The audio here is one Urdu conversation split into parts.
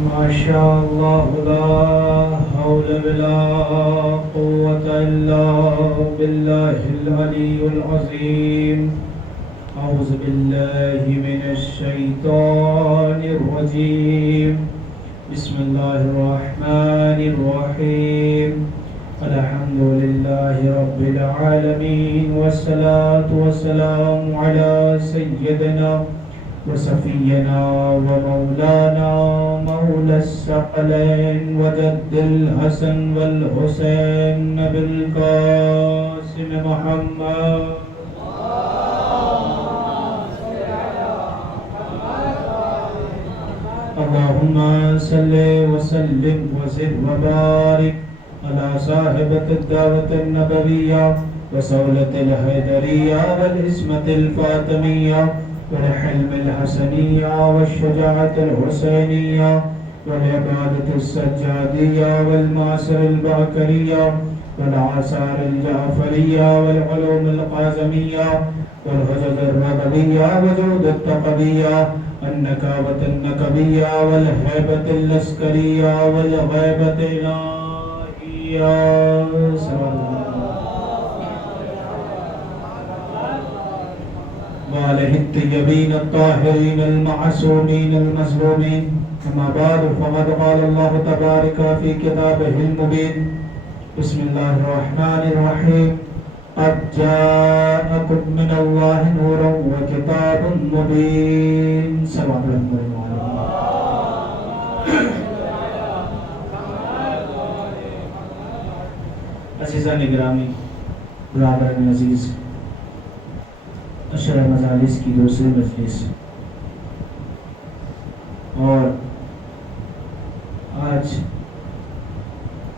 ما شاء الله لا حول ولا قوة إلا بالله العلي العظيم. أعوذ بالله من الشيطان الرجيم. بسم الله الرحمن الرحيم. الحمد لله رب العالمين والصلاة والسلام على سيدنا وصفينا ومولانا مولى الثقلين وجد الحسن والحسين بالقاسم محمد. اللهم صل وسلم وزد وبارك على صاحبة الدعوة النبوية وصولة الحيدرية والعصمة الفاطمية والحلم الحسنية والشجاعة الحسينية والعبادة السجادية والمعصر الباكرية والآثار الجعفرية والعلوم القاسمية والحجج الرغبية وجود التقوية النكابة النكبية والهيبة اللسكرية والغيبة الإلهية. وآله الطيبين الطاهرين المعصومين المظلومين. أما بعد فقد قال الله تبارك في كتابه المبين. بسم الله الرحمن الرحيم. قد جاءكم من الله نور وكتاب مبين. سبحان الله. عزیزان گرامی، برادران عزیز، اشرح مجالس کی دوسری مجلس اور آج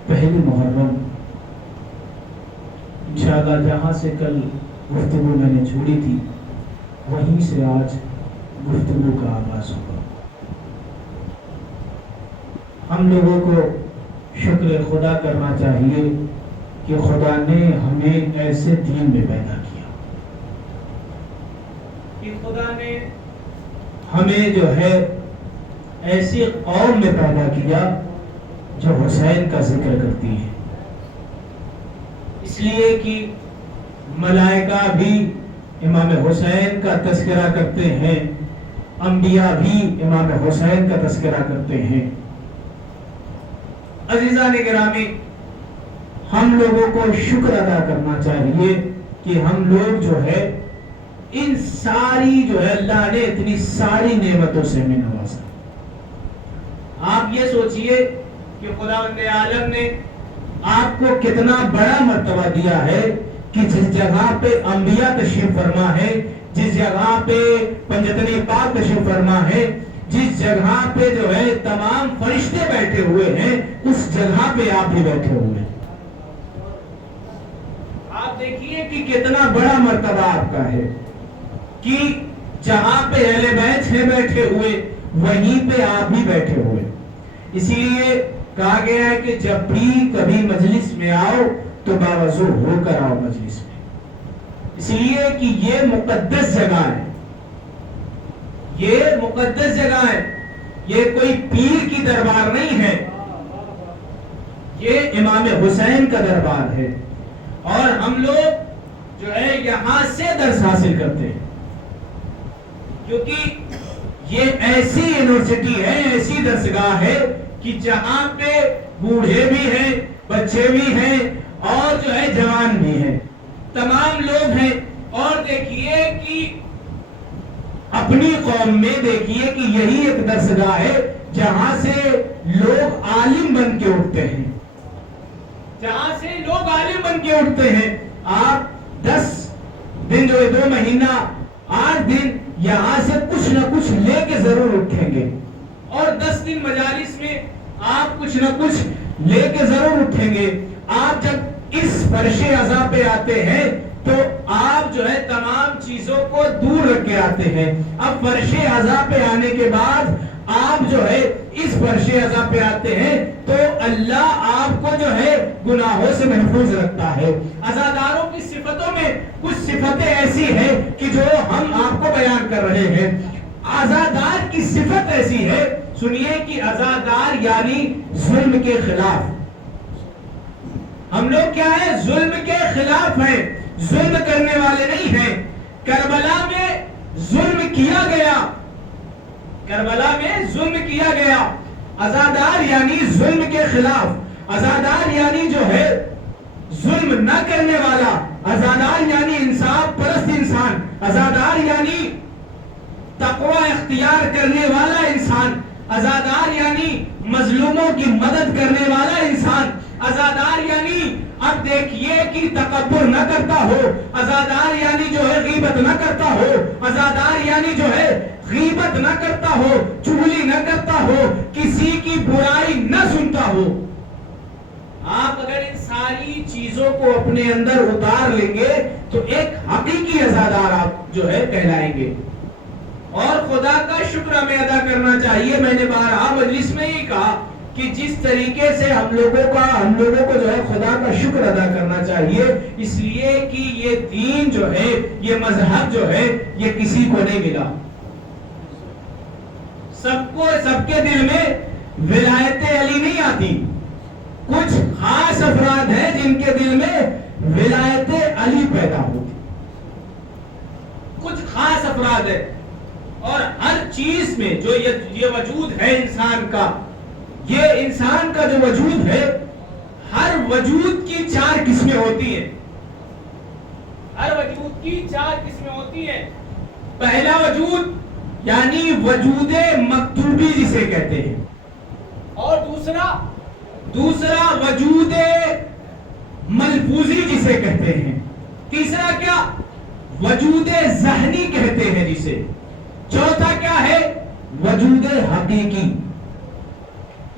پہلی محرم، انشاءاللہ جہاں سے کل گفتگو میں نے چھوڑی تھی وہیں سے آج گفتگو کا آغاز ہوگا. ہم لوگوں کو شکر خدا کرنا چاہیے کہ خدا نے ہمیں ایسے دین میں پیدا کیا، کہ خدا نے ہمیں جو ہے ایسی قوم میں پیدا کیا جو حسین کا ذکر کرتی ہے. اس لیے کہ ملائکہ بھی امام حسین کا تذکرہ کرتے ہیں، انبیاء بھی امام حسین کا تذکرہ کرتے ہیں. عزیزان گرامی، ہم لوگوں کو شکر ادا کرنا چاہیے کہ ہم لوگ جو ہے ان ساری جو ہے اللہ نے اتنی ساری نعمتوں سے ہمیں نوازا. آپ یہ سوچئے کہ خداوند عالم نے آپ کو کتنا بڑا مرتبہ دیا ہے کہ جس جگہ پہ انبیاء تشریف فرما ہے، جس جگہ پہ پنجتن پاک تشریف فرما ہے، جس جگہ پہ جو ہے تمام فرشتے بیٹھے ہوئے ہیں، اس جگہ پہ آپ بھی بیٹھے ہوئے ہیں. آپ دیکھیے کہ کتنا بڑا مرتبہ آپ کا ہے کہ جہاں پہ اہل بیت ہیں بیٹھے ہوئے وہیں پہ آپ بھی بیٹھے ہوئے. اسی لیے کہا گیا ہے کہ جب بھی کبھی مجلس میں آؤ تو باوضو ہو کر آؤ مجلس میں، اس لیے کہ یہ مقدس جگہ ہے، یہ مقدس جگہ ہے. یہ کوئی پیر کی دربار نہیں ہے، یہ امام حسین کا دربار ہے. اور ہم لوگ جو ہے یہاں سے درس حاصل کرتے ہیں، کیونکہ یہ ایسی یونیورسٹی ہے، ایسی درسگاہ ہے کہ جہاں پہ بوڑھے بھی ہیں، بچے بھی ہیں اور جو ہے جوان بھی ہیں، تمام لوگ ہیں. اور دیکھیے کہ اپنی قوم میں دیکھیے کہ یہی ایک درسگاہ ہے جہاں سے لوگ عالم بن کے اٹھتے ہیں، جہاں سے لوگ عالم بن کے اٹھتے ہیں. آپ 10 دن جو ہے 2 مہینہ 8 دن یہاں سے کچھ نہ کچھ لے کے ضرور اٹھیں گے، اور 10 دن مجالس میں آپ کچھ نہ کچھ لے کے ضرور اٹھیں گے. آپ جب اس فرش عزا پہ آتے ہیں تو آپ جو ہے تمام چیزوں کو دور رکھ کے آتے ہیں. اب فرش عزا پہ آنے کے بعد آپ جو ہے اس فرش عزا پہ آتے ہیں تو اللہ آپ کو جو ہے گناہوں سے محفوظ رکھتا ہے. عزاداروں کی صفتوں میں کچھ صفتیں ایسی ہیں کہ جو ہم آپ کو بیان کر رہے ہیں. عزادار کی صفت ایسی ہے، سنیے کہ عزادار یعنی ظلم کے خلاف. ہم لوگ کیا ہیں؟ ظلم کے خلاف ہیں، ظلم کرنے والے نہیں ہیں. کربلا میں ظلم کیا گیا، کربلا میں ظلم کیا گیا. عزادار یعنی ظلم کے خلاف، عزادار یعنی جو ہے ظلم نہ کرنے والا، عزادار یعنی انصاف پرست انسان، عزادار یعنی تقوی اختیار کرنے والا انسان، عزادار یعنی مظلوموں کی مدد کرنے والا انسان، عزادار یعنی اب دیکھیے کہ تکبر نہ کرتا ہو، عزادار یعنی جو ہے غیبت نہ کرتا ہو، عزادار یعنی جو ہے غیبت نہ کرتا ہو، چغلی نہ کرتا ہو، کسی کی برائی نہ سنتا ہو. آپ اگر ان ساری چیزوں کو اپنے اندر اتار لیں گے تو ایک حقیقی عزادار آپ جو ہے کہلائیں گے. اور خدا کا شکر ہمیں ادا کرنا چاہیے. میں نے بارہا مجلس میں ہی کہا کہ جس طریقے سے ہم لوگوں کو جو ہے خدا کا شکر ادا کرنا چاہیے، اس لیے کہ یہ دین جو ہے، یہ مذہب جو ہے، یہ کسی کو نہیں ملا. سب کے دل میں ولایت علی نہیں آتی. کچھ خاص افراد ہیں جن کے دل میں ولایت علی پیدا ہوتی، کچھ خاص افراد ہیں. اور ہر چیز میں جو یہ وجود ہے انسان کا، یہ انسان کا جو وجود ہے، ہر وجود کی 4 قسمیں ہوتی ہیں. ہر وجود کی 4 قسمیں ہوتی ہیں. پہلا وجود یعنی وجود مکتوبی جسے کہتے ہیں، اور دوسرا وجود ملفوظی جسے کہتے ہیں. تیسرا کیا؟ وجود ذہنی کہتے ہیں جسے. چوتھا کیا ہے؟ وجود حقیقی.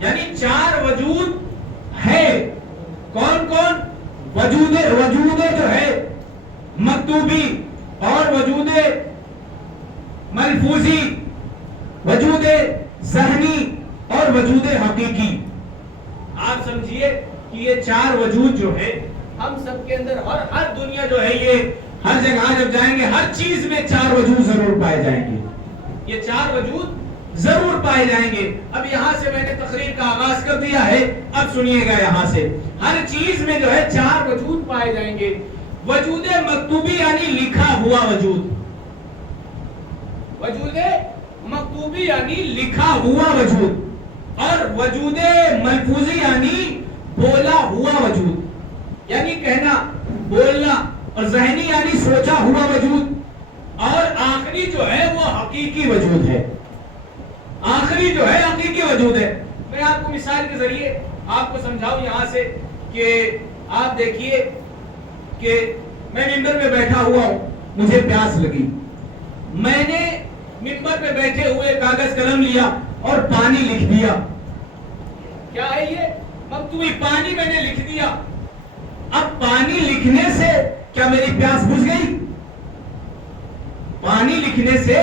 یعنی 4 وجود ہے. کون کون؟ وجود جو ہے مکتوبی، اور وجود ملفوظی، وجود ذہنی، اور وجود حقیقی. آپ سمجھیے کہ یہ 4 وجود جو ہے ہم سب کے اندر، اور ہر دنیا جو ہے، یہ ہر جگہ جب جائیں گے ہر چیز میں 4 وجود ضرور پائے جائیں گے. یہ 4 وجود ضرور پائے جائیں گے. اب یہاں سے میں نے تقریر کا آغاز کر دیا ہے، اب سنیے گا. یہاں سے ہر چیز میں جو ہے 4 وجود پائے جائیں گے. وجود مکتوبی یعنی لکھا ہوا وجود، وجود مکتوبی یعنی لکھا ہوا وجود، اور وجود ملفوظی یعنی بولا ہوا وجود، یعنی کہنا بولنا، اور ذہنی یعنی سوچا ہوا وجود، اور آخری جو ہے وہ حقیقی وجود ہے. آخری جو ہے حقیقی وجود ہے. میں آپ کو مثال کے ذریعے آپ کو سمجھاؤں یہاں سے کہ آپ دیکھیے کہ میں ممبر پہ بیٹھا ہوا ہوں، مجھے پیاس لگی، میں نے ممبر پہ بیٹھے ہوئے کاغذ قلم لیا اور پانی لکھ دیا. کیا ہے یہ؟ مکتوبی پانی میں نے لکھ دیا. اب پانی لکھنے سے کیا میری پیاس بجھ گئی؟ پانی لکھنے سے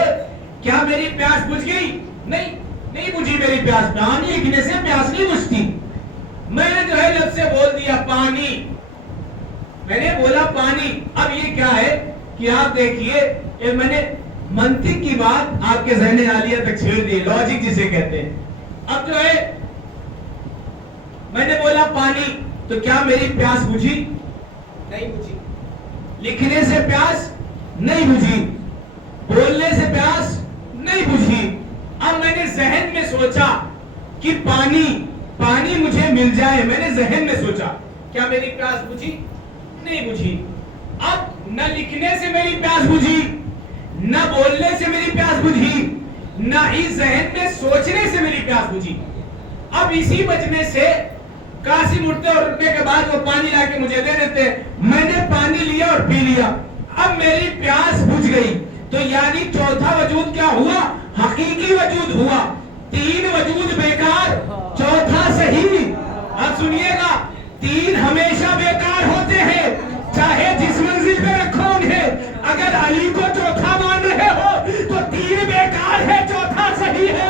کیا میری پیاس بجھ گئی؟ نہیں بجھی میری پیاس. پانی لکھنے سے پیاس نہیں بجھتی. میں نے جو ہے لفظ سے بول دیا پانی، میں نے بولا پانی. اب یہ کیا ہے کہ آپ دیکھیے، میں نے منطق کی بات آپ کے ذہن عالیہ تک چھیڑ دی، لاجک جسے کہتے ہیں. اب جو ہے میں نے بولا پانی، تو کیا میری پیاس بجھی؟ نہیں بجھی. لکھنے سے پیاس نہیں بجھی، بولنے سے پیاس نہیں بجھی. اب میں نے ذہن میں سوچا کہ پانی مجھے مل جائے. میں نے ذہن میں سوچا، کیا میری پیاس بجھی؟ نہیں بجھی. اب نہ لکھنے سے میری پیاس بجھی، نہ بولنے سے میری پیاس بجھی، نہ ہی ذہن میں سوچنے سے میری پیاس بجھی. اب اسی بجنے سے قاسم اٹھتے اور اٹھنے کے بعد وہ پانی لا کے مجھے دے دیتے. میں نے پانی لیا اور پی لیا. اب میری پیاس بجھ گئی. تو یعنی چوتھا وجود کیا ہوا؟ حقیقی وجود ہوا. 3 وجود بیکار، چوتھا صحیح. اب سنیے گا، 3 ہمیشہ بیکار ہوتے ہیں، چاہے جس منزل پہ رکھو انہیں. اگر علی کو چوتھا مان رہے ہو تو 3 بیکار ہے، چوتھا صحیح ہے.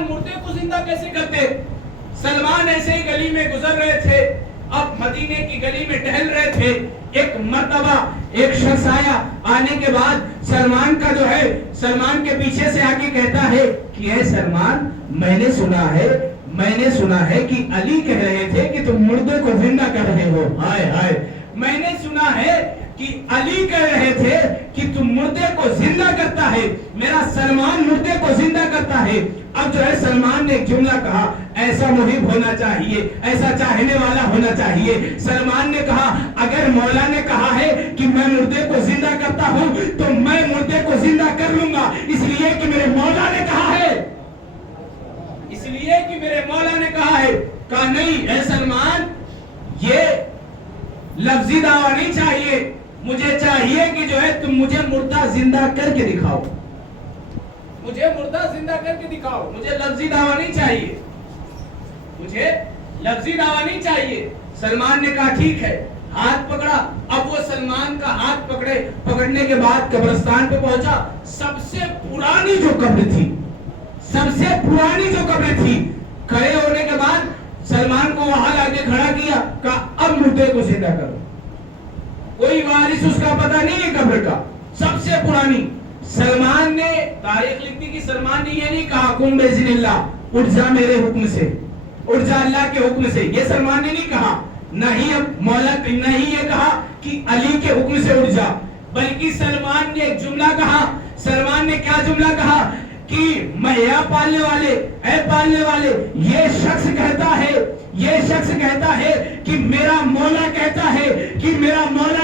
سلمان مردے کو زندہ کیسے کرتے؟ سلمان ایسے ہی گلی میں گزر رہے تھے، اب مدینے کی گلی میں ٹہل رہے تھے، ایک مرتبہ ایک شخص آیا، آنے کے بعد سلمان کا جو ہے سلمان کے پیچھے سے آگے کہتا ہے کہ اے سلمان، میں نے سنا ہے کہ علی کہہ رہے تھے کہ تم مردے کو زندہ کر رہے ہو۔ ہائے ہائے، میں نے سنا ہے کہ علی کہہ رہے تھے کہ تم مردے کو زندہ کرتا ہے، میرا سلمان مردے کو زندہ کرتا ہے۔ اب جو ہے سلمان نے ایک جملہ کہا، ایسا محب ہونا چاہیے، ایسا چاہنے والا ہونا چاہیے۔ سلمان نے کہا اگر مولا نے کہا ہے کہ میں مردے کو زندہ کرتا ہوں تو میں مردے کو زندہ کر لوں گا، اس لیے کہ میرے مولا نے کہا ہے، اس لیے کہ میرے مولا نے کہا ہے۔ کہا نہیں اے سلمان، یہ لفظی دعویٰ نہیں چاہیے، مجھے چاہیے کہ جو ہے تم مجھے مردہ زندہ کر کے دکھاؤ، مجھے مردہ زندہ کر کے دکھاؤ، مجھے لفظی دعویٰ نہیں چاہیے، مجھے لفظی دعویٰ نہیں چاہیے۔ سلمان نے کہا ٹھیک ہے، ہاتھ پکڑا۔ اب وہ سلمان کا ہاتھ پکڑنے کے بعد قبرستان پہ پہنچا۔ سب سے پرانی جو قبر تھی، کھڑے ہونے کے بعد سلمان کو وہاں لاکے کھڑا کیا، کہا اب مردے کو زندہ کرو۔ کوئی وارث اس کا پتہ نہیں ہے قبر کا، سب سے پرانی۔ سلمان نے تاریخ لکھتی کہ سلمان نے یہ نہیں کہا قم باذن اللہ، اٹھ جا میرے حکم سے، اٹھ جا اللہ کے حکم سے، یہ سلمان نے نہیں کہا، نہیں اب مولا نہیں یہ کہا کہ علی کے حکم سے اٹھ جا، بلکہ سلمان نے ایک جملہ کہا۔ سلمان نے کیا جملہ کہا کہ میں یا پالنے والے یہ شخص کہتا ہے کہ میرا مولا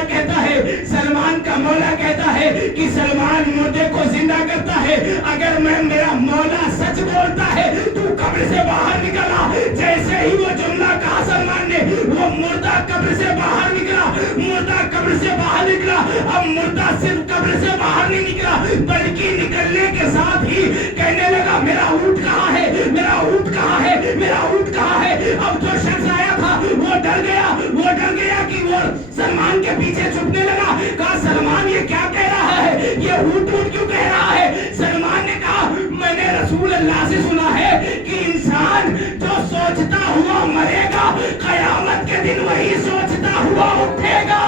کہتا ہے سلمان کا مولا کہتا ہے کہ سلمان مردے کو زندہ کرتا ہے، اگر میرا مولا سچ بولتا ہے تو قبر سے باہر نکلا۔ جیسے ہی وہ جملہ کہا سلمان نے، وہ مردہ قبر سے باہر نکلا۔ اب مردہ صرف قبر سے باہر نہیں نکلا بلکہ نکلنے کے ساتھ ہی کہنے لگا میرا اونٹ کہاں ہے۔ اب جو شخص آیا تھا وہ ڈر گیا کہ وہ سلمان کے پیچھے چھپنے لگا۔ کہا سلمان یہ کیا کہہ رہا ہے، یہ اونٹ کیوں کہہ رہا ہے؟ سلمان نے کہا میں نے رسول اللہ سے سنا ہے کہ انسان جو سوچتا ہوا مرے گا، قیامت کے دن وہی سوچتا ہوا اٹھے گا۔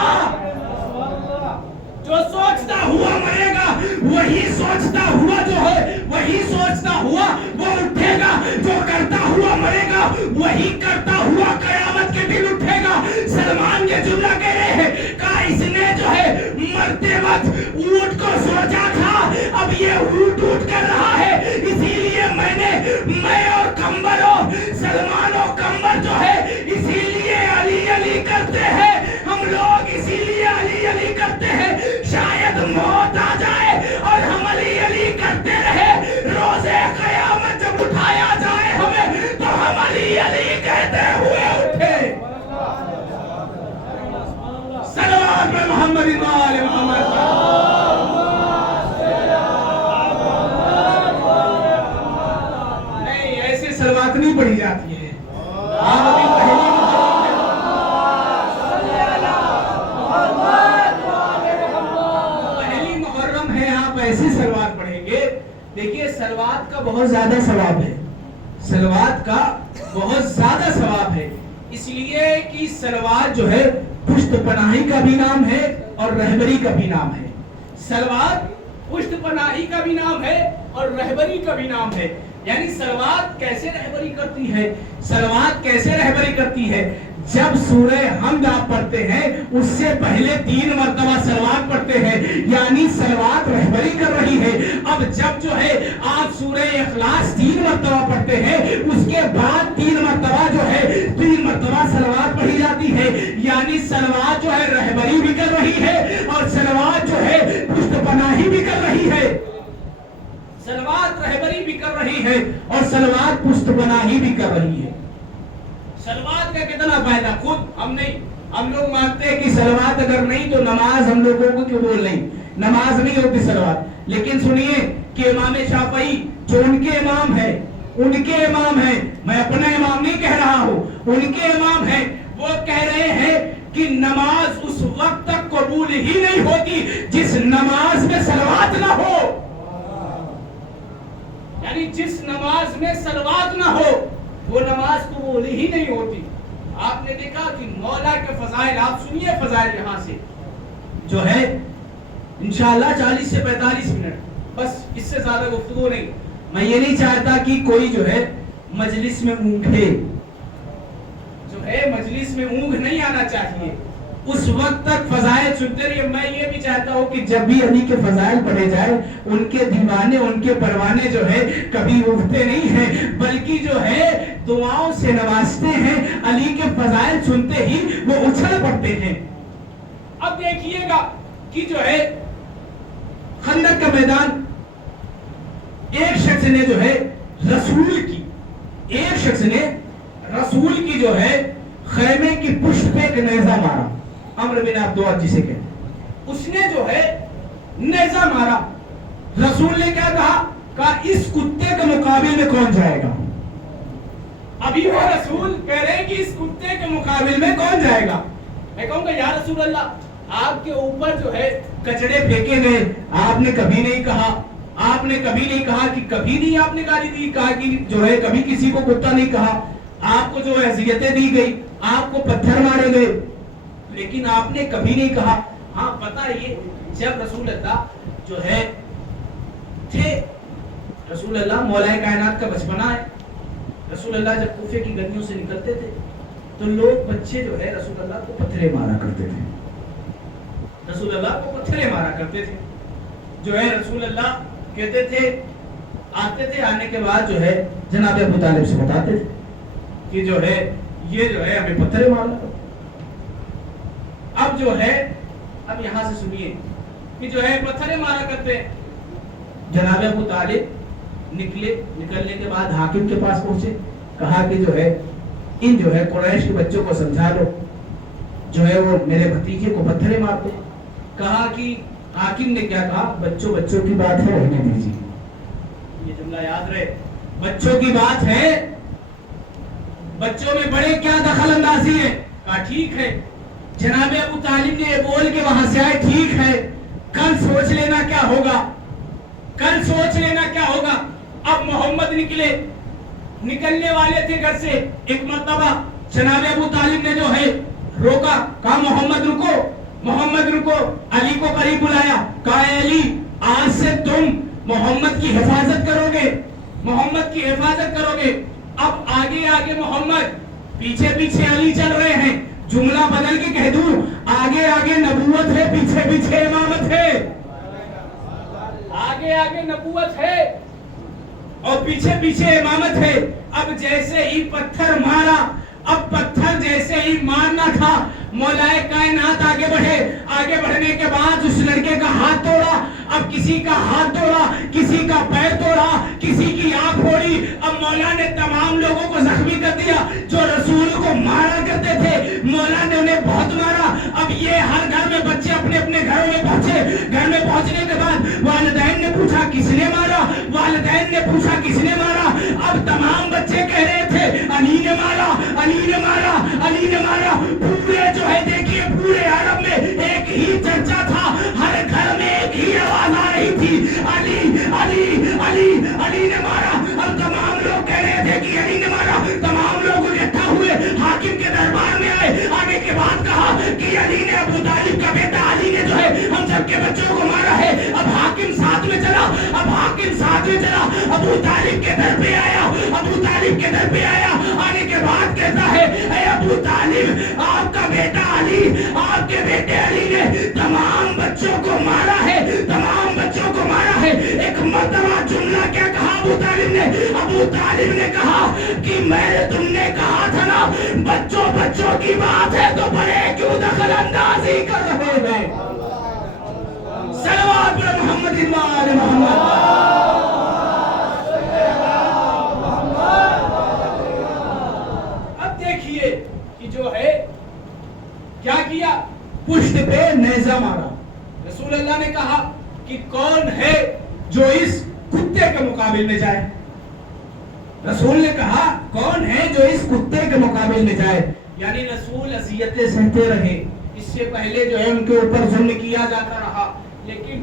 جو سوچتا ہوا مرے گا، وہی سوچتا ہوا وہ اٹھے گا۔ جو کرتا ہوا مرے گا، وہی کرتا ہوا قیامت کے دن اٹھے گا۔ سلمان یہ جملہ کہہ رہے ہیں، کہا اس نے جو ہے مرتے وقت اونٹ کو سوچا تھا، اب یہ اونٹ کر رہا ہے، اسی لیے میں اور کمبر سلمان و کمبر جو ہے اسی لیے علی کرتے ہیں، ہم لوگ اسی لیے علی کرتے ہیں۔ شاید موت آ جائے اور ہم علی کرتے رہے، روزے قیامت جب اٹھایا جائے ہمیں تو ہم علی کہتے ہوئے اٹھے۔ صلوات میں محمد وآل محمد۔ نہیں ایسے صلوات نہیں پڑھی جاتی ہے، آپ ابھی ایسی سلوات پڑھیں گے۔ دیکھیے سلوات کا بہت زیادہ ثواب ہے، اس لیے کہ سلوات جو ہے پشت پناہی کا بھی نام ہے اور رہبری کا بھی نام ہے۔ سلوات پشت پناہی کا بھی نام ہے اور رہبری کا بھی نام ہے۔ یعنی سلوات کیسے رہبری کرتی ہے؟ جب سورہ حمد آپ پڑھتے ہیں اس سے پہلے 3 مرتبہ سلوات پڑھتے ہیں، یعنی سلوات رہبری کر رہی ہے۔ اب جب جو ہے آپ سورہ اخلاص 3 مرتبہ پڑھتے ہیں، اس کے بعد 3 مرتبہ سلوات پڑھی جاتی ہے، یعنی سلوات جو ہے رہبری بھی کر رہی ہے اور سلوات جو ہے پشت پناہی بھی کر رہی ہے۔ سلوات رہبری بھی کر رہی ہے اور سلوات پشت پناہی بھی کر رہی ہے۔ سلوات کا کتنا فائدہ خود ہم لوگ مانتے ہیں کہ سلوات اگر نہیں تو نماز ہم لوگوں کو کیوں بول نہیں، نماز نہیں ہوتی سلوات۔ لیکن سنیے کہ امام شافعی جو ان کے امام ہیں، میں اپنا امام نہیں کہہ رہا ہوں، ان کے امام ہیں، وہ کہہ رہے ہیں کہ نماز اس وقت تک قبول ہی نہیں ہوتی جس نماز میں سلوات نہ ہو۔ یعنی جس نماز میں صلوات نہ ہو وہ نماز قبول ہی نہیں ہوتی. آپ نے دیکھا کہ مولا کے فضائل، آپ سنیے فضائل یہاں سے جو ہے انشاءاللہ 40 سے 45 منٹ، بس اس سے زیادہ گفتگو نہیں. میں یہ نہیں چاہتا کہ کوئی جو ہے مجلس میں اونگے، جو ہے مجلس میں اونگ نہیں آنا چاہیے. اس وقت تک فضائل سنتے رہیے. میں یہ بھی چاہتا ہوں کہ جب بھی علی کے فضائل پڑھے جائے، ان کے دیوانے، ان کے پروانے جو ہے کبھی اٹھتے نہیں ہیں، بلکہ جو ہے دعاؤں سے نوازتے ہیں. علی کے فضائل سنتے ہی وہ اچھل پڑتے ہیں. اب دیکھیے گا کہ جو ہے خندق کا میدان، ایک شخص نے جو ہے رسول کی جو ہے خیمے کی پشت پہ ایک نیزہ مارا. عمرو بن عبد العزیز جسے کہتے ہیں، اس نے جو ہے نیزہ مارا. رسول نے کیا کہا اس کتے کے مقابل میں کون جائے گا؟ ابھی وہ رسول کہہ رہے ہیں کہ اس کتے کے مقابل میں کون جائے گا؟ میں کہوں گا یا رسول اللہ، آپ کے اوپر جو ہے کچڑے پھینکے گئے، آپ نے کبھی نہیں کہا کہ کبھی نہیں آپ نے گالی دی، کہا کہ جو ہے کبھی کسی کو کتا نہیں کہا. آپ کو جو ہے اذیتیں دی گئی، آپ کو پتھر مارے گئے، لیکن آپ نے کبھی نہیں کہا. ہاں پتہ یہ جب رسول اللہ جو ہے تھے، رسول اللہ مولا کائنات کا بچپنا ہے. رسول اللہ جب کوفے کی گلیوں سے نکلتے تھے تو لوگ بچے جو ہے رسول اللہ کو پتھرے مارا کرتے تھے. جو ہے رسول اللہ کہتے تھے، آتے تھے، آنے کے بعد جو ہے جناب ابو طالب سے بتاتے تھے کہ جو ہے یہ جو ہے ہمیں پتھرے مارا. اب جو ہے اب یہاں سے سنیے کہ جو ہے پتھرے مارا کرتے ہیں. جناب ابو طالب نکلنے کے بعد حاکم کے پاس پہنچے، کہا کہ جو ہے قریش کے بچوں کو سمجھا لو، جو ہے وہ میرے بھتیجے کو پتھرے مارتے. کہا کہ حاکم نے کیا کہا؟ بچوں کی بات ہے، رہنے دیجیے. یہ جملہ یاد رہے، بچوں کی بات ہے، بچوں میں بڑے کیا دخل اندازی ہے. کہا ٹھیک ہے. جناب ابو طالب نے بول کے وہاں سے آئے، ٹھیک ہے، کل سوچ لینا کیا ہوگا. اب محمد نکلنے والے تھے گھر سے. ایک مرتبہ جناب ابو طالب نے جو ہے روکا، کہا محمد رکو. علی کو قریب بلایا، کہا اے علی، آج سے تم محمد کی حفاظت کرو گے. اب آگے محمد، پیچھے علی چل رہے ہیں. جملہ بدل کے کہہ دوں، آگے نبوت ہے، پیچھے امامت ہے. آگے نبوت ہے اور پیچھے امامت ہے. اب جیسے ہی پتھر مارا، اب پتھر جیسے ہی مارنا تھا، مولا کائنات آگے بڑھنے کے بعد اس لڑکے کا ہاتھ توڑا. اب کسی کا ہاتھ توڑا، کسی کا پیر توڑا، کسی کی آنکھ پھوڑی. اب مولا نے تمام لوگوں کو زخمی کر دیا. جو رسول کو مارا کرتے تھے مولا نے انہیں بہت مارا. اب یہ ہر گھر میں بچے اپنے گھروں میں پہنچے. گھر میں پہنچنے کے بعد والدین نے پوچھا کس نے مارا. اب تمام بچے کہہ رہے تھے علی نے مارا. پورے جو ہے دیکھیے پورے عرب میں ایک ہی چرچا تھا، ہر گھر میں ایک ہی آواز آ رہی تھی، علی نے مارا. اب تمام لوگ کہہ رہے تھے کہ علی نے مارا. تمام لوگ اکٹھا ہوئے، حاکم کے دربار میں آئے. آنے کے بعد کہا کہ علی نے، ابو طالب کا بیٹا علی نے جو ہے ہم سب کے بچوں کو مارا ہے. اب حاکم ساتھ میں چلا. ابو طالب کے در پہ آیا. آنے کے بعد کہتا ہے اے ابو طالب، آپ کا بیٹا علی، آپ کے بیٹے علی نے تمام بچوں کو مارا ہے. ایک مرتبہ جملہ کیا کہا ابو طالب نے کہا کہ تم نے کہا تھا نا بچوں کی بات ہے تو بڑے کیوں دخل اندازی کر رہے ہیں. صلوات پر محمد وآل محمد. اب دیکھیے کہ جو ہے کیا کیا، پشت پہ نیزہ مارا. رسول اللہ نے کہا کہ کون ہے جو اس کتے کے مقابل میں جائے. رسول نے کہا کون ہے جو اس کتے کے مقابل میں جائے. یعنی رسول اذیتیں سہتے رہے. اس سے پہلے جو ہے ان کے اوپر ظلم کیا جاتا رہا، لیکن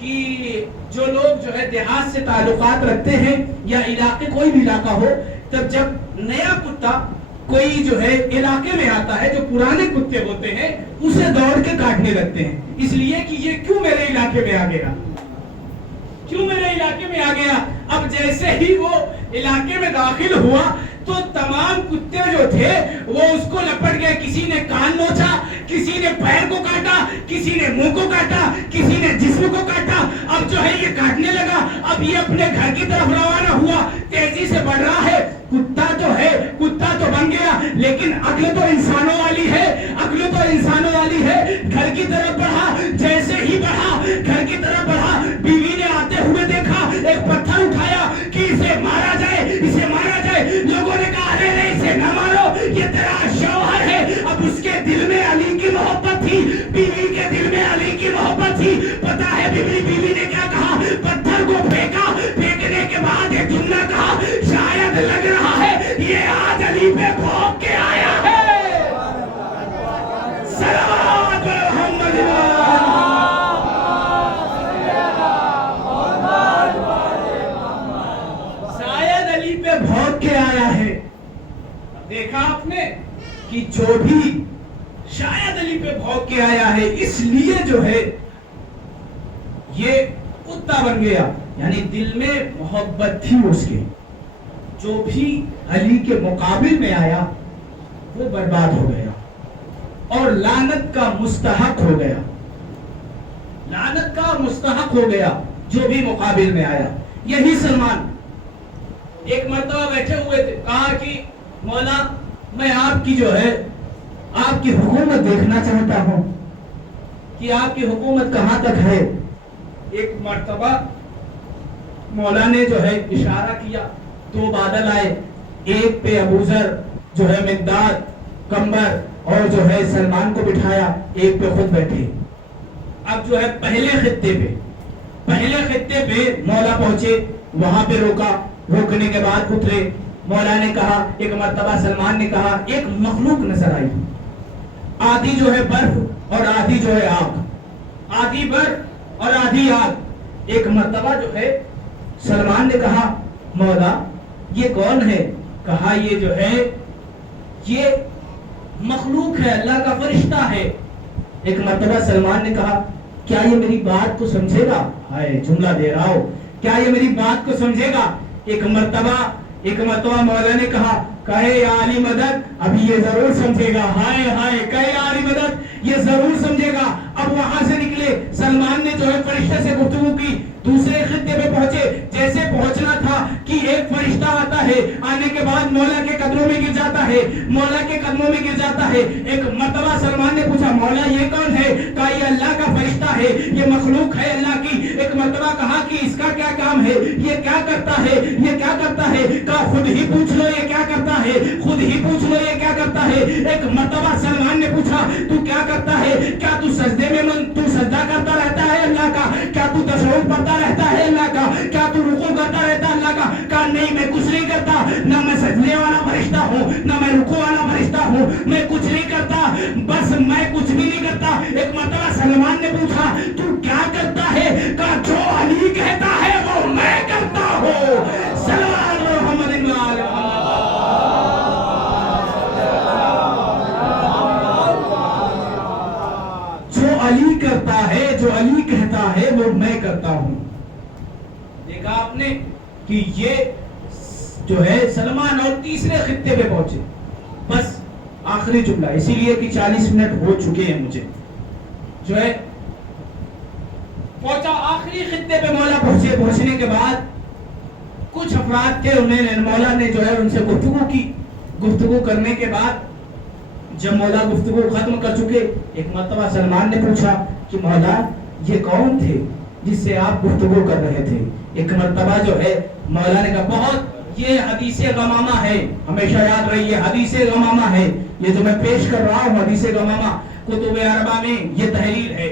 کہ جو لوگ جو ہے دیہات سے تعلقات رکھتے ہیں یا علاقے کوئی بھی علاقہ ہو، تب جب نیا کتا کوئی جو ہے علاقے میں آتا ہے، جو پرانے کتے ہوتے ہیں اسے دوڑ کے کاٹنے لگتے ہیں، اس لیے کہ یہ کیوں میرے علاقے میں آ گیا، کیوں میرے علاقے میں آ گیا۔ اب جیسے ہی وہ علاقے میں داخل ہوا تو تمام کتے جو تھے وہ اس کو لپٹ گئے، کسی نے کان نوچا، کسی نے پیر کو کاٹا، کسی نے منہ کو کاٹا، کسی نے جسم کو کاٹا۔ اب جو ہے یہ کاٹنے لگا، اب یہ اپنے گھر کی طرف روانہ ہوا، تیزی سے بڑھ رہا ہے۔ کتا جو ہے، کتا تو بن گیا لیکن عقل تو انسانوں والی ہے، عقل تو انسانوں والی ہے۔ گھر کی طرف بڑھا، جیسے ہی بڑھا گھر کی طرف بڑھا، بیوی نے آتے ہوئے دیکھا، ایک پتھر اٹھایا کہ اسے مارا جائے، اسے مارا جائے۔ لوگوں نے کہا ارے نہیں اسے نہ مارو، یہ تیرا شوہر ہے۔ اب اس کے دل میں علی کی محبت تھی، بیوی کے دل میں علی کی محبت تھی۔ پتا ہے بیوی نے کیا کہا؟ پتھر کو پھینکا، پھینکنے کے بعد ایک جملہ کہا، شاید لگ رہا ہے یہ آج علی پہ بھونک کے آیا ہے۔ صلوات محمد شاید علی پہ بھونک کے آیا ہے۔ دیکھا آپ نے کہ جو بھی شاید علی پہ بھونک کے آیا ہے، اس لیے جو ہے یہ کتا بن گیا، یعنی دل میں محبت تھی اس کے۔ جو بھی علی کے مقابل میں آیا وہ برباد ہو گیا اور لعنت کا مستحق ہو گیا، لعنت کا مستحق ہو گیا جو بھی مقابل میں آیا۔ یہی سلمان ایک مرتبہ بیٹھے ہوئے تھے، کہا کہ مولا میں آپ کی جو ہے آپ کی حکومت دیکھنا چاہتا ہوں کہ آپ کی حکومت کہاں تک ہے۔ ایک مرتبہ مولا نے جو ہے اشارہ کیا، دو بادل آئے، ایک پہ ابو ذر جو ہے مقداد کمبر اور جو ہے سلمان کو بٹھایا، ایک پہ خود بیٹھے۔ اب جو ہے پہلے خطے پہ مولا پہنچے، وہاں پہ روکا، روکنے کے بعد اترے۔ مولا نے کہا، ایک مرتبہ سلمان نے کہا ایک مخلوق نظر آئی، آدھی جو ہے برف اور آدھی جو ہے آگ، آدھی برف اور آدھی آگ۔ ایک مرتبہ جو ہے سلمان نے کہا مولا یہ کون ہے؟ کہا یہ جو ہے یہ مخلوق ہے، اللہ کا فرشتہ ہے۔ ایک مرتبہ سلمان نے کہا کیا یہ میری بات کو سمجھے گا؟ ہائے جملہ دے رہا ہو، کیا یہ میری بات کو سمجھے گا؟ ایک مرتبہ مولا نے کہا کہے یا علی مدد، ابھی یہ ضرور سمجھے گا۔ ہائے ہائے، کہے یا علی مدد، یہ ضرور سمجھے گا۔ اب وہاں سے نکلے، سلمان نے جو ہے فرشتے سے گفتگو کی، دوسرے خطے پہ پہنچے۔ جیسے پہنچنا تھا کہ ایک فرشتہ آتا ہے، آنے کے بعد مولا کے قدموں میں گر جاتا ہے، مولا کے قدموں میں گر جاتا ہے۔ ایک مرتبہ سلمان نے پوچھا مولا یہ کون ہے؟ کہا یہ اللہ کا فرشتہ ہے، یہ مخلوق ہے اللہ کی۔ ایک مرتبہ کہا کہ اس کا کیا کام ہے، یہ کیا کرتا ہے، یہ کیا کرتا ہے؟ کہا خود ہی پوچھ لو یہ کیا کرتا ہے، خود ہی پوچھ لو یہ کیا کرتا ہے۔ ایک مرتبہ سلمان نے پوچھا تو کیا کرتا ہے؟ کیا تو سجدے میں تو سجدہ کرتا رہتا ہے اللہ کا؟ کیا تو تشہد پڑھتا رہتا ہے اللہ کا؟ کیا تو رکوع کرتا رہتا ہے اللہ کا؟ کہا نہیں میں کچھ نہیں کرتا، نہ میں سجدے والا فرشتہ ہوں نہ میں رکوع والا فرشتہ ہوں، میں کچھ نہیں کرتا، بس میں کچھ بھی نہیں کرتا۔ ایک مرتبہ سلمان نے پوچھا تو کیا کرتا ہے؟ کہا جو علی کہتا ہے وہ میں کرتا ہوں۔ صلوات محمد جو علی کرتا ہے، جو علی کہتا ہے وہ میں کرتا ہوں۔ دیکھا آپ نے کہ یہ جو ہے سلمان اور تیسرے خطے پہ پہنچے۔ بس آخری جملہ، اسی لیے کہ 40 منٹ ہو چکے ہیں مجھے، جو ہے پہنچا آخری خطے پہ مولا پہنچے۔ پہنچنے کے بعد کچھ افراد تھے، انہیں مولا نے جو ہے ان سے گفتگو کی۔ گفتگو کرنے کے بعد جب مولا گفتگو ختم کر چکے، ایک مرتبہ سلمان نے پوچھا کہ مولا یہ کون تھے جس سے آپ گفتگو کر رہے تھے؟ ایک مرتبہ جو ہے مولا نے کہا بہت، یہ حدیث غمامہ ہے، ہمیشہ یاد رہیے حدیث غمامہ ہے، یہ جو میں پیش کر رہا ہوں حدیث غمامہ کتب اربعہ میں یہ تحریر ہے۔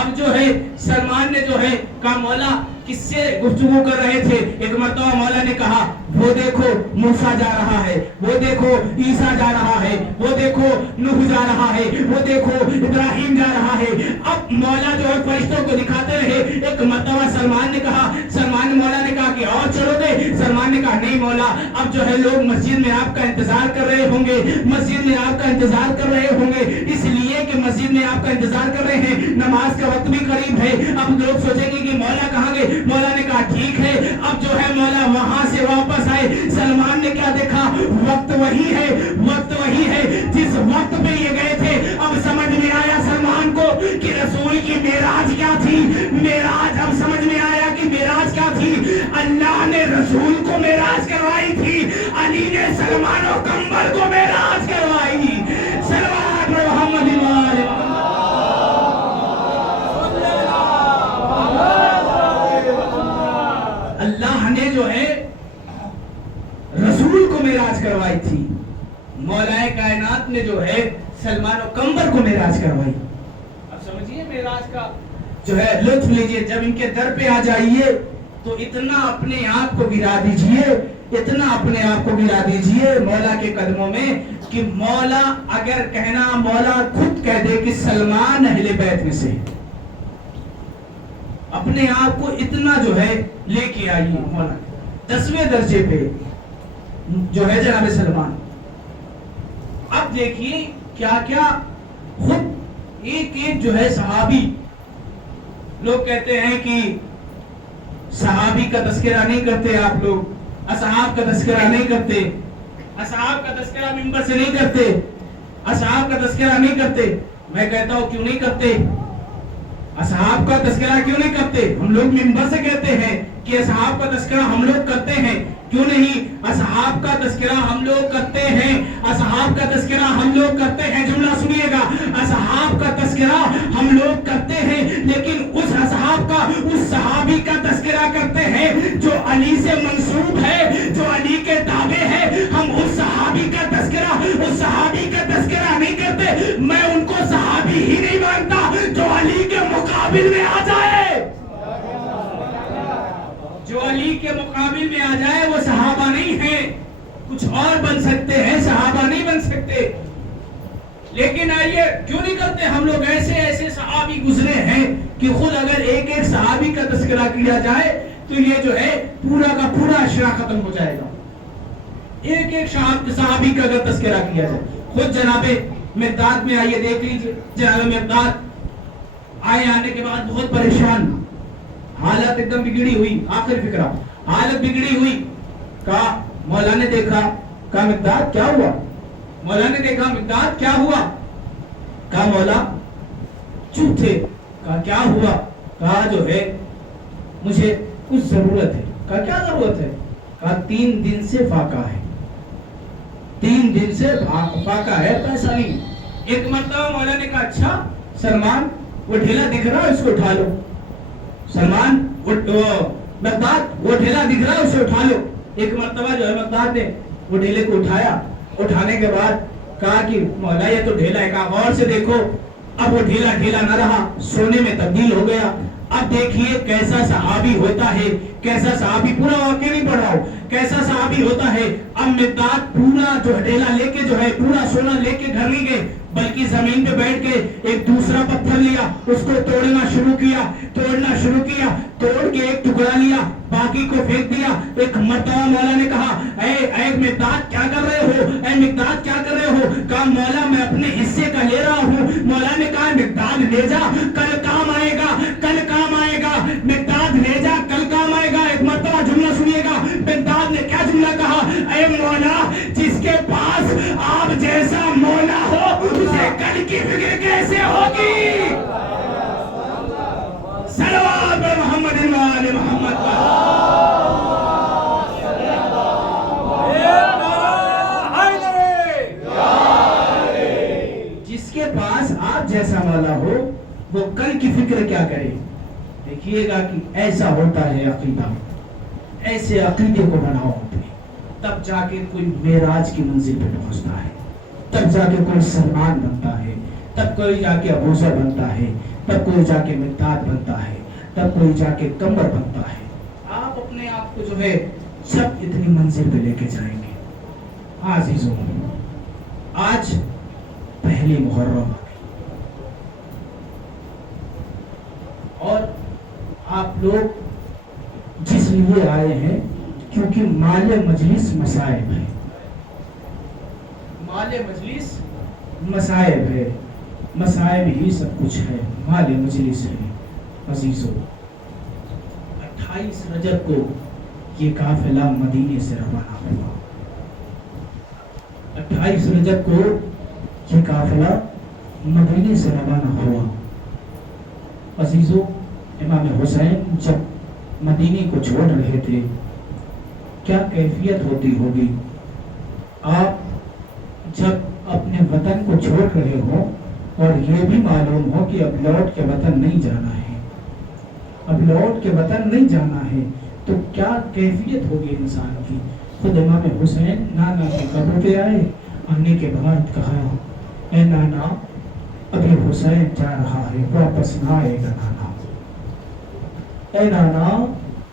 اب جو ہے سلمان نے جو ہے کہا مولا کس سے گفتگو کر رہے تھے؟ ایک مرتبہ مولا نے کہا وہ دیکھو موسیٰ جا رہا ہے، وہ دیکھو عیسیٰ جا رہا ہے، وہ دیکھو نوح جا رہا ہے، وہ دیکھو ابراہیم جا رہا ہے۔ اب مولا جو ہے فرشتوں کو دکھاتے رہے۔ ایک مرتبہ سلمان نے کہا مولا نے کہا کہ اور چلو گے؟ سلمان نے کہا نہیں مولا، اب جو ہے لوگ مسجد میں آپ کا انتظار کر رہے ہوں گے، مسجد میں آپ کا انتظار کر رہے ہوں گے، اس لیے کہ مسجد میں آپ کا انتظار کر رہے ہیں، نماز کا وقت بھی قریب ہے، اب لوگ سوچیں گے کہ مولا کہاں گئے؟ مولا نے کہا ٹھیک ہے۔ اب جو ہے مولا وہاں سے واپس آئے۔ سلمان نے کیا دیکھا؟ وقت وہی ہے، وقت وہی ہے جس وقت پہ یہ گئے تھے۔ اب سمجھ میں آیا سلمان کو کہ رسول کی معراج کیا تھی۔ معراج اب سمجھ میں آیا کہ معراج کیا تھی۔ اللہ نے رسول کو معراج کروائی تھی، علی نے سلمان و کمبر کو معراج کروائی۔ صلوات محمد وآل محمد۔ اللہ نے جو ہے رسول کو معراج کروائی تھی، مولا کائنات نے جو ہے سلمان و کمبر کو معراج کروائی۔ اب سمجھیے معراج کا جو ہے لطف لیجئے، جب ان کے در پہ آ جائیے تو اتنا اپنے آپ کو گرا دیجئے، اتنا اپنے آپ کو گرا دیجئے مولا کے قدموں میں کہ مولا اگر کہنا مولا خود کہہ دے کہ سلمان اہل بیت میں سے، اپنے آپ کو اتنا جو ہے لے کے آئیے مولا 10ویں درجے پہ جو ہے جناب سلمان۔ اب دیکھیے کیا کیا خود ایک ایک جو ہے صحابی، لوگ کہتے ہیں کہ صحابی کا تذکرہ نہیں کرتے آپ لوگ، اصحاب کا تذکرہ نہیں کرتے، اصحاب کا تذکرہ منبر سے نہیں کرتے، اصحاب کا تذکرہ نہیں کرتے۔ میں کہتا ہوں کیوں نہیں کرتے؟ اصحاب کا تذکرہ کیوں نہیں کرتے؟ ہم لوگ منبر سے کہتے ہیں کہ اصحاب کا تذکرہ ہم لوگ کرتے ہیں، کیوں نہیں؟ اصحاب کا تذکرہ ہم لوگ کرتے ہیں، اصحاب کا تذکرہ ہم لوگ کرتے ہیں۔ جملہ سنیے گا، اصحاب کا تذکرہ ہم لوگ کرتے ہیں، لیکن اس اصحاب کا، اس صحابی کا تذکرہ کرتے ہیں جو علی سے منسوب ہے، جو علی کے تابع ہے۔ ہم اس صحابی کا تذکرہ، اس صحابی کا تذکرہ نہیں کرتے۔ میں ان کو صحابی ہی نہیں مانتا جو علی کے مقابل میں آ جائے، جو علی کے مقابل میں آ جائے وہ صحابہ نہیں ہیں، کچھ اور بن سکتے ہیں، صحابہ نہیں بن سکتے۔ لیکن آئیے کیوں نہیں کرتے؟ ہم لوگ ایسے ایسے صحابی گزرے ہیں کہ خود اگر ایک ایک صحابی کا تذکرہ کیا جائے تو یہ جو ہے پورا کا پورا اشرا ختم ہو جائے گا۔ ایک ایک صحابی کا اگر تذکرہ کیا جائے، خود جناب مقداد میں آئیے دیکھ لیجئے، جناب مقداد آنے کے بعد بہت پریشان، حالت ایک دم بگڑی ہوئی، آخر فکرہ حالت بگڑی ہوئی۔ کہا مولا نے دیکھا، کہا مقداد کیا ہوا؟ مولا نے دیکھا مقداد کیا ہوا؟ کہا مولا چپ تھے۔ کہا کیا ہوا؟ کہا جو ہے مجھے کچھ ضرورت ہے۔ کہا کیا ضرورت ہے؟ کہا 3 دن سے فاقہ ہے، 3 دن سے فاقہ ہے، پیسہ نہیں۔ ایک مرتبہ مولا نے کہا اچھا سلمان وہ ڈھیلا دکھ رہا ہے اس کو اٹھا لو، سلمان مقداد وہ ڈھیلا دکھ رہا ہے اسے اٹھا لو۔ ایک مرتبہ جو ہے مقداد نے وہ ڈھیلے کو اٹھایا، اٹھانے کے بعد کہا کہ مولا یہ تو ڈھیلا ہے۔ کہا غور سے دیکھو، اب وہ ڈھیلا ڈھیلا نہ رہا، سونے میں تبدیل ہو گیا۔ اب دیکھیے کیسا صحابی ہوتا ہے، کیسا صحابی، پورا واقعہ نہیں پڑھ رہا ہوں، کیسا صحابی ہوتا ہے۔ اب مقداد پورا جو ڈھیلا لے کے جو ہے پورا سونا لے کے گھر نہیں گئے، بلکہ زمین پہ بیٹھ کے ایک دوسرا پتھر لیا، اس کو توڑنا شروع کیا، توڑ کے ایک ٹکڑا لیا، باقی کو پھینک دیا۔ ایک مرتبہ مولا نے کہا اے مقداد کیا کر رہے ہو؟ اے مقداد کیا کر رہے ہو؟ کہا مولا میں اپنے حصے کا لے رہا ہوں۔ مولا نے کہا مقداد لے جا، کل کام آئے گا، کل کام آئے گا۔ مقداد لے جا، کل کام آئے گا۔ ایک مرتبہ جملہ سنیے گا، مقداد نے کیا جملہ کہا؟ اے مولا جس کے پاس آپ جیسا مولا ہو اسے کل کی فکر کیسے ہوگی؟ صلوات محمد وآل محمد۔ جس کے پاس آپ جیسا مولا ہو وہ کل کی فکر کیا کرے؟ دیکھیے گا کہ ایسا ہوتا ہے عقیدہ، ایسے عقیدے کو بناؤ اپنے، تب جا کے کوئی معراج کی منزل پہ پہنچتا ہے، تب جا کے کوئی سلمان بنتا ہے، تب کوئی جا کے ابوذر بنتا ہے، تب کوئی جا کے مقداد بنتا ہے، تب کوئی جا کے کمبر بنتا ہے۔ آپ اپنے آپ کو جو ہے جب اتنی منزل پہ لے کے جائیں گے۔ عزیزوں، آج پہلی محرم آ گئی اور آپ لوگ جس لیے آئے ہیں کیونکہ مال مجلس مصائب ہے، مال مجلس مصائب ہے، مصائب ہی سب کچھ ہے، مال مجلس ہے۔ عزیزو، 28 رجب کو یہ قافلہ مدینے سے روانہ ہوا۔ 28 رجب کو یہ قافلہ مدینے سے روانہ ہوا۔ عزیزو، امام حسین جب مدینے کو چھوڑ رہے تھے کیا کیفیت ہوتی ہوگی؟ آپ جب اپنے وطن کو چھوڑ رہے ہو اور یہ بھی معلوم ہو کہ اب لوٹ کے وطن نہیں جانا ہے، اب لوٹ کے وطن نہیں جانا ہے، تو کیا کیفیت ہوگی انسان کی؟ خود امام حسین نانا کی قبر پہ آئے، آنے کے بعد کہا، اے نانا، ابھی حسین جا رہا ہے، واپس نہ آئے گا نانا۔ اے نانا،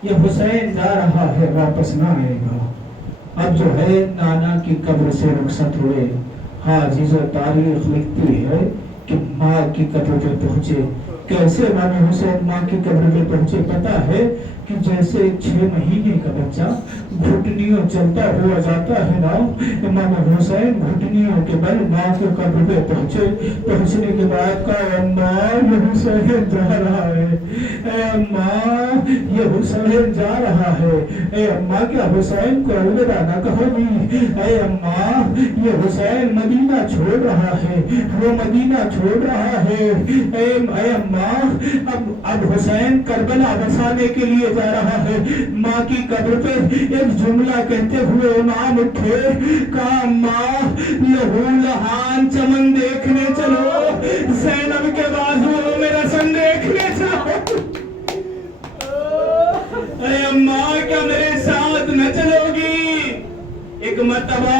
یہ حسین جا رہا ہے، واپس نہ آئے گا۔ اب جو ہے نانا کی قبر سے رخصت ہوئے۔ ہاں عزیزو، تاریخ لکھتی ہے کہ ماں کی قبر پہ پہنچے۔ کیسے امام حسین ماں کی قبر پہ پہنچے؟ پتا ہے کہ جیسے 6 مہینے کا بچہ گھٹنیوں چلتا ہوا جاتا ہے نا، امام حسین گھٹنیوں کے بل ماں کے قبر پہ پہنچے۔ پہنچنے کے بعد کہا، اماں یہ حسین جا رہا ہے، اے اماں یہ حسین جا رہا ہے، اے اماں کیا حسین کو الوداع نہ کہو گی؟ اے اماں یہ حسین مدینہ چھوڑ رہا ہے، وہ مدینہ چھوڑ رہا ہے، اے اماں اب حسین کربلا بسانے کے لیے جا رہا ہے۔ ماں کی قبر پہ ایک جملہ کہتے ہوئے امام اٹھے، کہا، ماں لہو لہان چمن دیکھنے چلو، زینب کے بازو میں رسم دیکھنے چلو۔ اے اماں کیا میرے ساتھ نہ چلو گی؟ ایک مرتبہ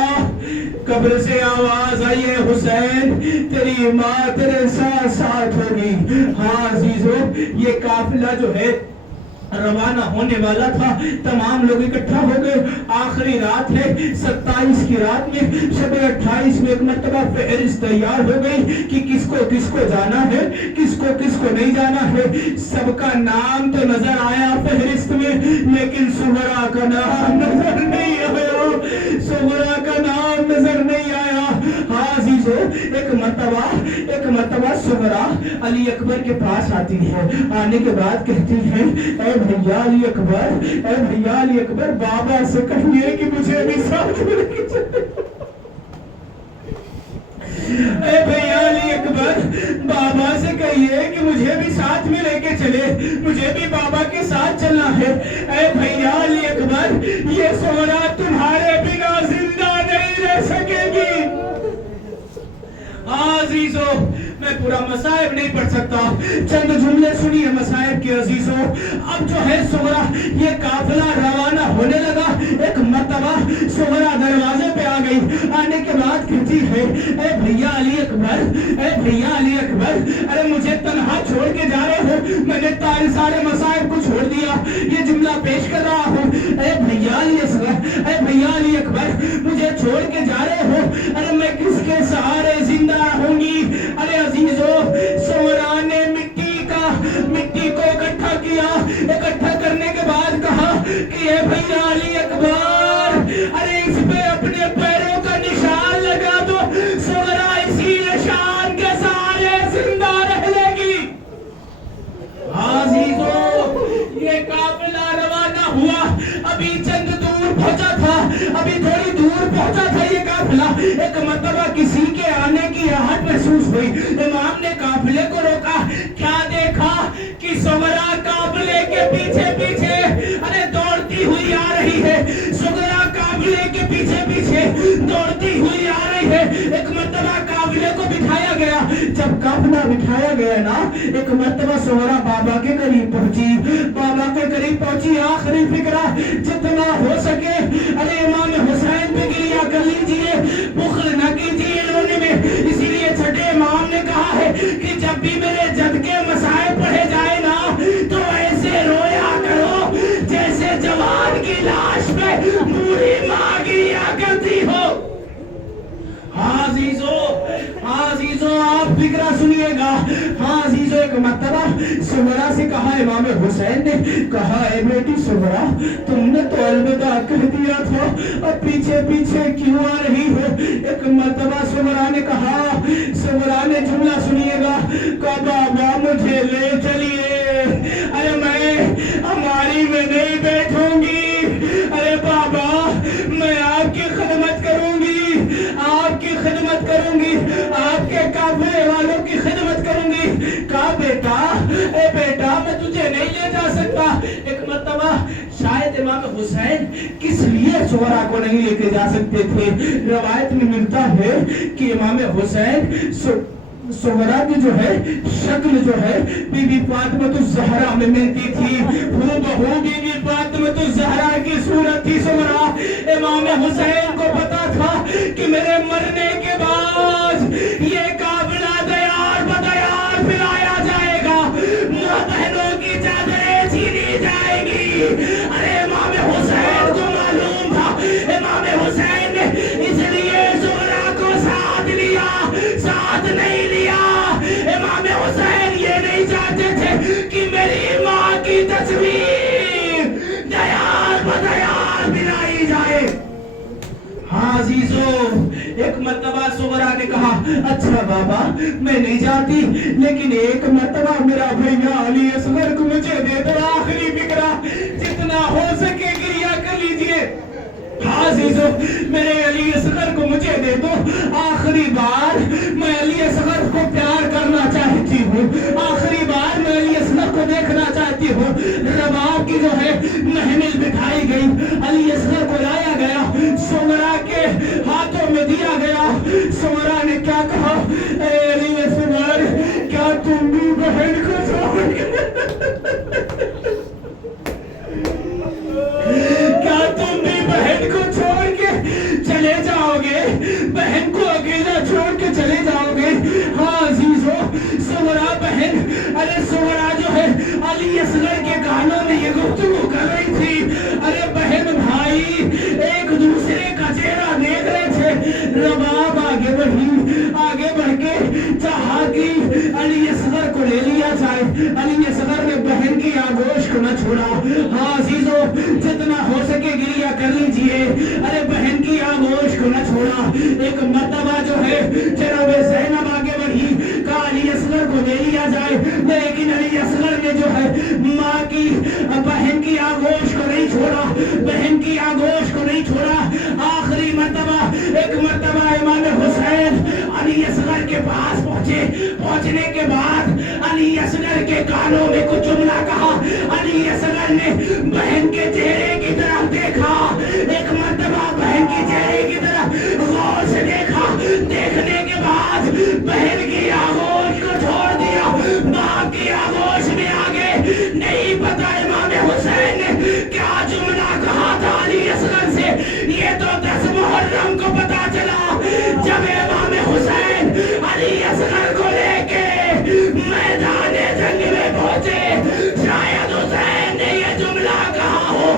قبر سے آواز آئی ہے، حسین تیری ماں تیرے ساتھ ساتھ ہوگی۔ ہاں عزیزو، یہ قافلہ جو ہے روانہ ہونے والا تھا، تمام لوگ اکٹھا ہو گئے۔ آخری رات ہے، 27 کی رات میں، شب 28 میں ایک مرتبہ فہرست تیار ہو گئی کہ کس کو جانا ہے، کس کو نہیں جانا ہے۔ سب کا نام تو نظر آیا فہرست میں، لیکن سغرا کا نام نظر نہیں آیا، سغرا کا نام نظر نہیں آیا۔ ہاں عزیزو، ایک مرتبہ سغرا علی اکبر کے پاس آتی ہے، آنے کے بعد کہتی ہے، اے بھیا علی اکبر، بابا سے کہیے کہ مجھے بھی ساتھ میں لے کے چلے۔ اے بھیا علی اکبر، بابا سے کہیے کہ مجھے بھی ساتھ میں لے کے چلے، مجھے بھی بابا کے ساتھ چلنا ہے۔ اے بھیا علی اکبر، یہ سغرا تمہارے بنا زندہ نہیں رہ سکے گی۔ عزیزو، میں پورا مصائب نہیں پڑھ سکتا، چند جملے سنیے مصائب کے عزیزو۔ اب جو ہے سغرا، یہ قافلہ روانہ ہونے لگا، ایک مرتبہ سغرا دروازے پہ آ گئی، آنے کے بعد کہتی ہے، اے بھیا علی اکبر، ارے مجھے تنہا چھوڑ کے جا رہے ہو؟ میں نے سارے مصائب کو چھوڑ دیا، یہ جملہ پیش کر رہا ہوں۔ اے بھیا علی اکبر، مجھے چھوڑ کے جا رہے ہو؟ ارے میں کس کے سہارے زندہ رہوں گی؟ ارے عزیزو، سغرا نے مٹی کو اکٹھا کرنے کے بعد کہا کہ اے بھیا علی اکبر، ارے اس پہ اپنے پیروں کا نشان لگا دو، سغرا اسی نشان کے سہارے زندہ رہ لے گی۔ عزیزو، یہ قافلہ روانہ ہوا، ابھی چند دور پہنچا تھا، یہ قافلہ۔ ایک مرتبہ کسی کے آنے کی آہٹ محسوس ہوئی، امام نے قافلے کو روکا، کیا دیکھا کہ سغرا قافلے کے پیچھے ارے دوڑتی ہوئی آ رہی ہے، سغرا قافلے کے پیچھے دوڑتی ہوئی آ رہی ہے۔ ایک مرتبہ قافلے کو بٹھایا گیا، جب قافلہ بٹھایا گیا نا، ایک مرتبہ سغرا بابا کے قریب پہنچی، آخری فکرہ جتنا ہو سکے، ارے امام حسین پہ گریہ کر لیجئے، بخل نہ کیجئے رونے میں، اسی لیے چھٹے امام نے کہا ہے کہ جب بھی میرے جد کے مسائل پڑھے جائے نا تو ایسے رویا کرو جیسے جوان کی لاش پہ بوڑھی ماں گریا کرتی ہو۔ ہاں عزیزو آپ فکرہ سنیے گا۔ ہاں عزیزو ایک مرتبہ سمرہ سے کہا، امام حسین نے کہا، اے بیٹی سمرہ تم نے تو الوداع کہہ دیا تھا، اب پیچھے پیچھے کیوں آ رہی ہو؟ ایک مرتبہ سمرہ نے کہا، سمرہ نے جملہ سنیے گا، کہا بابا مجھے لے چلیے، ارے میں ہماری میں نہیں بیٹھوں گی، ارے بابا میں آپ کی خدمت کروں گی، آپ کی خدمت کروں گی، آپ کے کعبے والوں کی خدمت کروں گی۔ کہا بیٹا، اے بیٹا میں تجھے نہیں لے جا سکتا۔ ایک مرتبہ شاید امام حسین کس لیے سمرہ کو نہیں لے کے جا سکتے تھے، روایت میں ملتا ہے کہ امام حسین سمرہ کی جو ہے شکل جو ہے بی بی فاطمہ الزہرا میں ملتی تھی، ہو بہو بی بی فاطمہ الزہرا کی صورت تھی سمرہ۔ امام حسین کو پتا تھا کہ میرے مرنے کے بعد یہ قافلہ دیار بدیار پھرایا جائے گا، ماں بہنوں کی چادریں چھینی جائے گی۔ ارے امام حسین کو معلوم تھا، امام حسین نے اس لیے سمرہ کو ساتھ لیا، ساتھ نہیں لیا۔ امام حسین یہ نہیں چاہتے تھے کہ میری ماں کی تصویر دیار بدیار بنائی جائے۔ ہاں عزیزو ایک مرتبہ سمرہ نے کہا، اچھا بابا میں نہیں جاتی، لیکن ایک مرتبہ میرا بھیا علی اصغر کو مجھے دے دو، آخری فکرہ جتنا ہو سکے گریہ کر لیجئے۔ ہاں عزیزو میرے علی اصغر کو مجھے دے دو، آخری بار میں علی اصغر کو پیار کرنا چاہتی ہوں، آخری بار میں علی اصغر کو دیکھنا چاہتی ہوں۔ رباب کی جو ہے محمل بٹھائی گئی، علی اصغر کو لایا گیا، سمرہ کے ہاتھوں میں دیا گیا۔ سمرہ نے کیا کہا، اے علی اصغر کیا تم بھی بہن کو چھوڑ کے کیا تم بھی بہن کو چھوڑ کے چلے جاؤ گے، بہن کو اکیلا چھوڑ کے چلے جاؤ گے؟ ہاں عزیزو سمرہ بہن، ارے سمرہ جو ہے علی اصغر کے کانوں میں یہ گفتگو کر رہی تھی، ارے بہن بھائی ایک دوسرے کا چہرہ دیکھ رہے تھے۔ رباب آگے بڑھ کے چاہا کہ علی اصغر کو لے لیا جائے، علی اصغر نے بہن کی آغوش کو نہ چھوڑا۔ ہاں عزیزو جتنا ہو سکے گریہ کر لیجئے، ارے بہن کی آغوش کو نہ چھوڑا۔ ایک مرتبہ جو ہے جناب زینب آگے بڑھی، کہا علی اصغر کو لے لیا جائے، لیکن علی اصغر نے جو ہے ماں کی بہن کی آغوش کو نہیں چھوڑا، بہن کی آغوش کو نہیں چھوڑا۔ آخری مرتبہ ایک مرتبہ امام حسین علی اصغر کے پاس پہنچنے کے بعد علی اصغر کے کانوں میں کچھ جملہ کہا۔ علی اصغر نے بہن کے چہرے کی طرف دیکھا، ایک مرتبہ بہن کی چہرے کی طرف غور سے دیکھا، دیکھنے کے بعد بہن کی آغوش کو چھوڑ دیا، ماں کی آغوش میں آگے نہیں پتا امام حسین نے کیا جملہ کہا تھا علی اصغر سے۔ یہ تو 10 محرم کو پتا چلا جب امام حسین علی اصغر کو لے کے میدان جنگ میں پہنچے، شاید حسین نے یہ جملہ کہا ہو،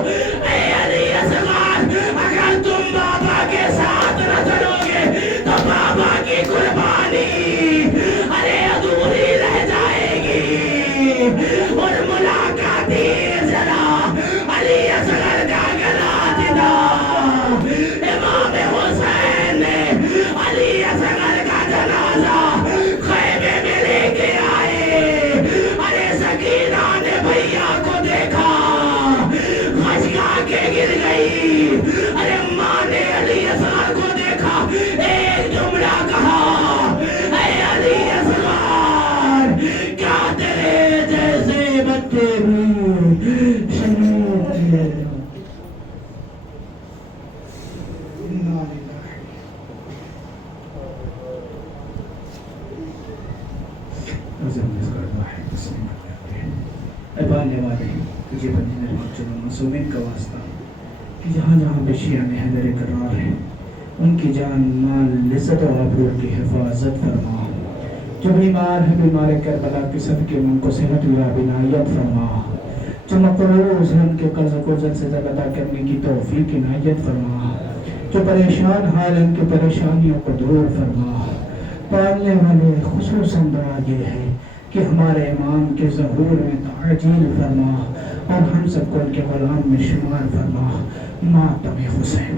اے علی اصغر اگر تم بابا کے ساتھ نہ چلو گے تو بابا کی قربانی ارے ادھوری رہ جائے گی۔ اور ملاقاتی ذرا علی اصغر کا گلا دیدا، امام حسین نے علی اصغر کا جنازہ خیمے میں لے کے آئے۔ ارے سکینہ نے بھیا کو دیکھا، خشکا کے گر گئی۔ ارے ماں نے علی اصغر کو دیکھا، ایک جملہ کہا، اے علی اصغر کیا تیرے جیسے بچے بھی شہید کیے؟ ابانے والے تجھے بندے نے معصومین کا واسطہ کہ جہاں جہاں بے شیعہ میں حیدر کرار ہے ان کی جان مال لذت و آبرو کی حفاظت فرما، جو بیمار ہے بیمار کربلا کے صدقے ان کو صحت یا عنایت فرما، جو مقروض ہیں ان کے قرض کو جلد سے جلد ادا کرنے کی توفیق عنایت فرما، جو پریشان حال ہیں ان کی پریشانیوں کو دور فرما۔ پالنے والے خصوصاً دعا یہ ہے کہ ہمارے امام کے ظہور میں تعجیل فرما اور ہم سب کو ان کے غلام میں شمار فرما۔ ماتم حسین۔